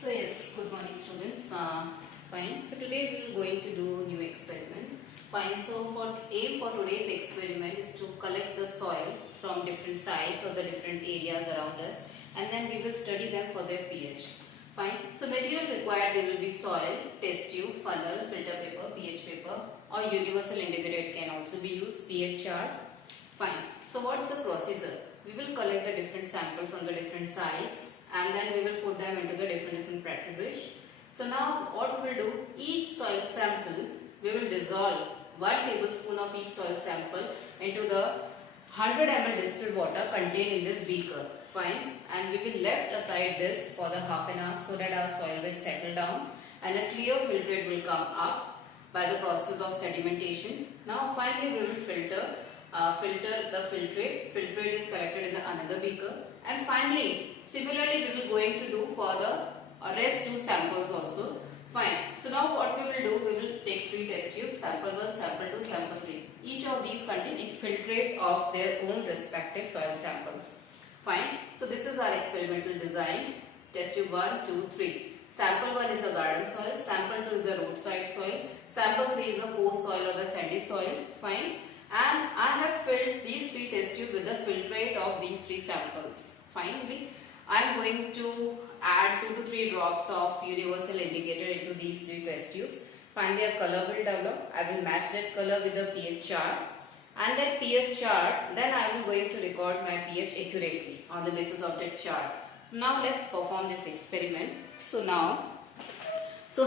So yes, good morning students. Fine. So today we are going to do new experiment. Fine. So for aim for today's experiment is to collect the soil from different sites or the different areas around us, and then we will study them for their pH. Fine. So material required there will be soil, test tube, funnel, filter paper, pH paper, or universal indicator. It can also be used. pH chart. Fine. So what's the procedure? We will collect the different sample from the different sites and then we will put them into the different petri dish. So now what we will do, each soil sample we will dissolve 1 tablespoon of each soil sample into the 100 ml distilled water contained in this beaker. Fine. And we will left aside this for the half an hour so that our soil will settle down and a clear filtrate will come up by the process of sedimentation. Now finally we will filter the filtrate. Filtrate is collected in the another beaker, and finally similarly we will going to do for the rest 2 samples also. Fine. So now what we will do, we will take 3 test tubes, sample 1, sample 2, sample 3. Each of these containing filtrate of their own respective soil samples. Fine. So this is our experimental design. Test tube 1, 2, 3. Sample 1 is a garden soil, sample 2 is a roadside soil, sample 3 is a coast soil or the sandy soil. Fine. And I have filled these 3 test tubes with the filtrate of these 3 samples. Finally, I am going to add 2 to 3 drops of universal indicator into these 3 test tubes. Finally, a color will develop. I will match that color with the pH chart. And that pH chart, then I am going to record my pH accurately on the basis of that chart. Now, let's perform this experiment. So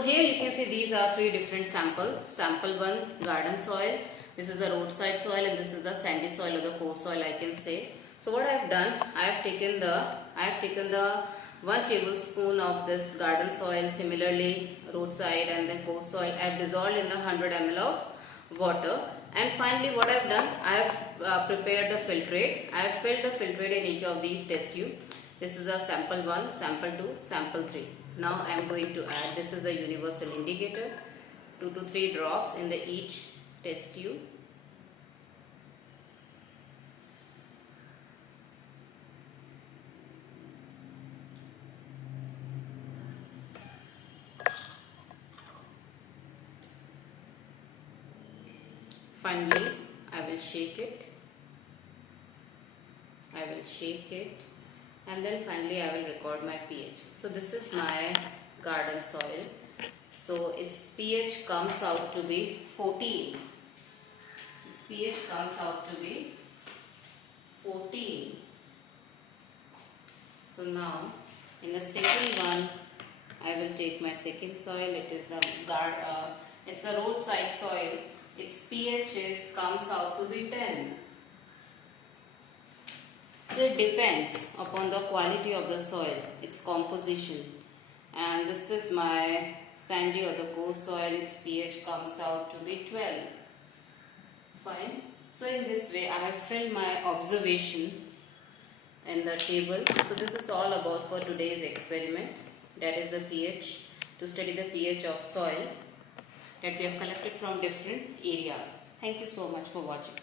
here you can see these are 3 different samples. Sample 1, garden soil. This is the roadside soil and this is the sandy soil or the coast soil, I can say. So what I have done, I have taken the 1 tablespoon of this garden soil, similarly roadside and then coast soil. I have dissolved in the 100 ml of water, and finally what I have done, I have prepared the filtrate. I have filled the filtrate in each of these test tubes. This is the sample 1, sample 2, sample 3. Now I am going to add, this is the universal indicator, 2 to 3 drops in the each test tube. Finally, I will shake it. And then finally I will record my pH. So this is my garden soil. So its pH comes out to be 14. Its pH comes out to be 14. So now in the second one, I will take my second soil. It is it's a roadside soil. Its pH comes out to be 10. So it depends upon the quality of the soil, its composition. And this is my sandy or the coast soil. Its pH comes out to be 12. Fine. So in this way I have filled my observation in the table. So this is all about for today's experiment. That is the pH, to study the pH of soil that we have collected from different areas. Thank you so much for watching.